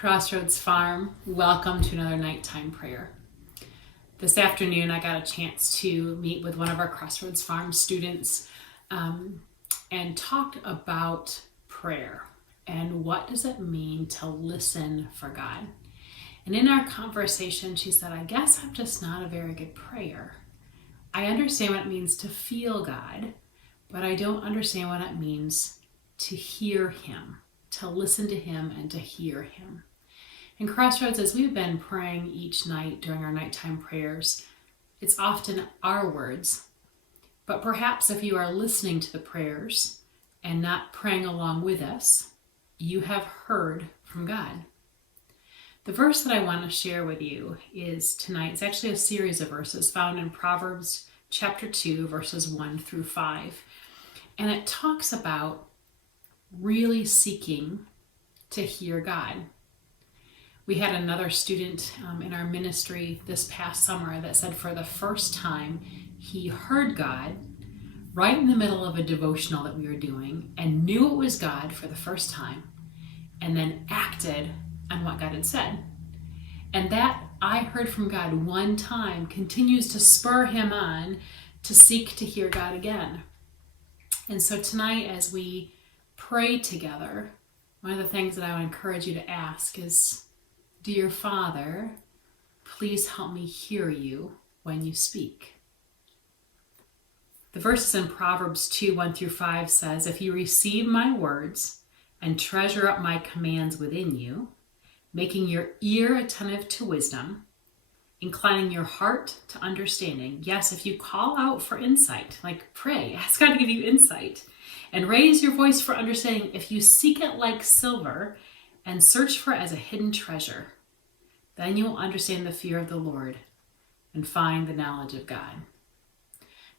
Crossroads Farm, welcome to another nighttime prayer. This afternoon I got a chance to meet with one of our Crossroads Farm students and talked about prayer and what does it mean to listen for God. And in our conversation she said, I guess I'm just not a very good prayer. I understand what it means to feel God, but I don't understand what it means to hear Him, to listen to Him and to hear Him. In Crossroads, as we've been praying each night during our nighttime prayers, it's often our words. But perhaps if you are listening to the prayers and not praying along with us, you have heard from God. The verse that I want to share with you is tonight. It's actually a series of verses found in Proverbs chapter 2, verses 1 through 5. And it talks about really seeking to hear God. We had another student in our ministry this past summer that said for the first time he heard God right in the middle of a devotional that we were doing and knew it was God for the first time and then acted on what God had said. And that I heard from God one time continues to spur him on to seek to hear God again. And so tonight as we pray together, one of the things that I would encourage you to ask is, Dear Father, please help me hear you when you speak. The verses in Proverbs 2, 1 through 5 says, If you receive my words and treasure up my commands within you, making your ear attentive to wisdom, inclining your heart to understanding. Yes, if you call out for insight, like pray, ask God to give you insight, and raise your voice for understanding, if you seek it like silver and search for it as a hidden treasure, then you will understand the fear of the Lord and find the knowledge of God.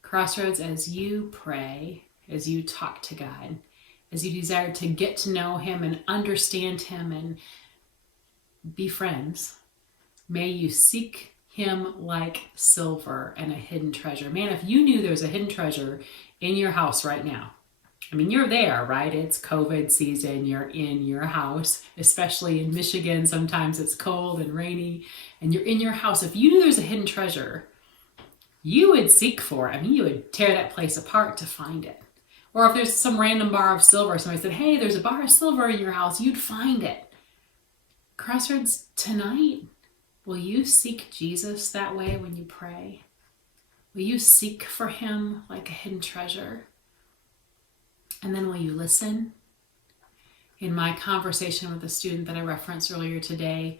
Crossroads, as you pray, as you talk to God, as you desire to get to know Him and understand Him and be friends, may you seek Him like silver and a hidden treasure. Man, if you knew there was a hidden treasure in your house right now, I mean, you're there, right? It's COVID season. You're in your house, especially in Michigan. Sometimes it's cold and rainy, and you're in your house. If you knew there's a hidden treasure, you would seek for it. I mean, you would tear that place apart to find it. Or if there's some random bar of silver, somebody said, hey, there's a bar of silver in your house, you'd find it. Crossroads, tonight, will you seek Jesus that way when you pray? Will you seek for Him like a hidden treasure? And then will you listen? In my conversation with a student that I referenced earlier today,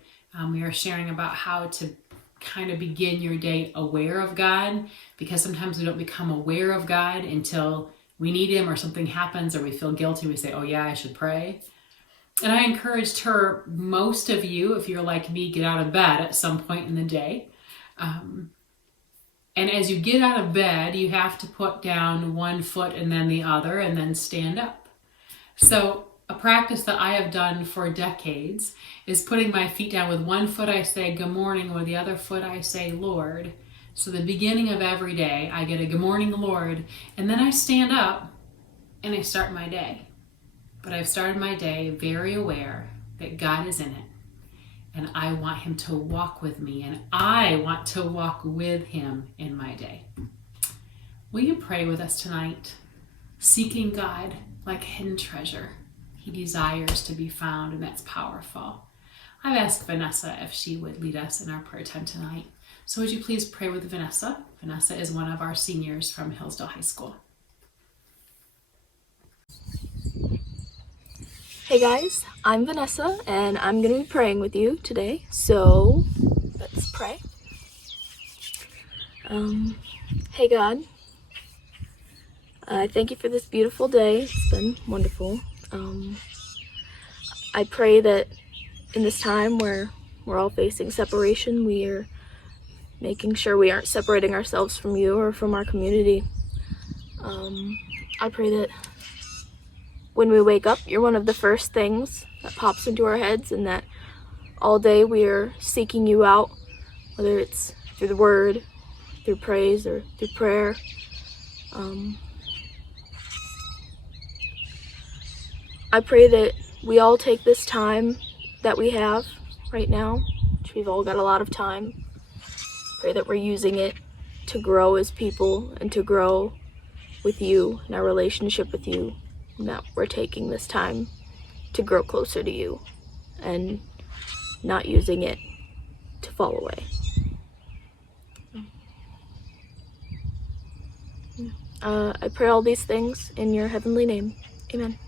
we were sharing about how to kind of begin your day aware of God, because sometimes we don't become aware of God until we need Him or something happens or we feel guilty. We say, oh yeah, I should pray. And I encouraged her, most of you, if you're like me, get out of bed at some point in the day. And as you get out of bed, you have to put down one foot and then the other and then stand up. So a practice that I have done for decades is putting my feet down. With one foot I say good morning, with the other foot I say Lord. So the beginning of every day I get a good morning Lord, and then I stand up and I start my day. But I've started my day very aware that God is in it. And I want Him to walk with me, and I want to walk with Him in my day. Will you pray with us tonight? Seeking God like a hidden treasure. He desires to be found, and that's powerful. I've asked Vanessa if she would lead us in our prayer time tonight. So would you please pray with Vanessa? Vanessa is one of our seniors from Hillsdale High School. Hey guys, I'm Vanessa and I'm going to be praying with you today, so let's pray. Hey God, I thank you for this beautiful day. It's been wonderful. I pray that in this time where we're all facing separation, we are making sure we aren't separating ourselves from you or from our community. I pray that when we wake up, you're one of the first things that pops into our heads, and that all day we are seeking you out, whether it's through the word, through praise, or through prayer. I pray that we all take this time that we have right now, which we've all got a lot of time. Pray that we're using it to grow as people and to grow with you and our relationship with you, and that we're taking this time to grow closer to you and not using it to fall away. I pray all these things in your heavenly name. Amen.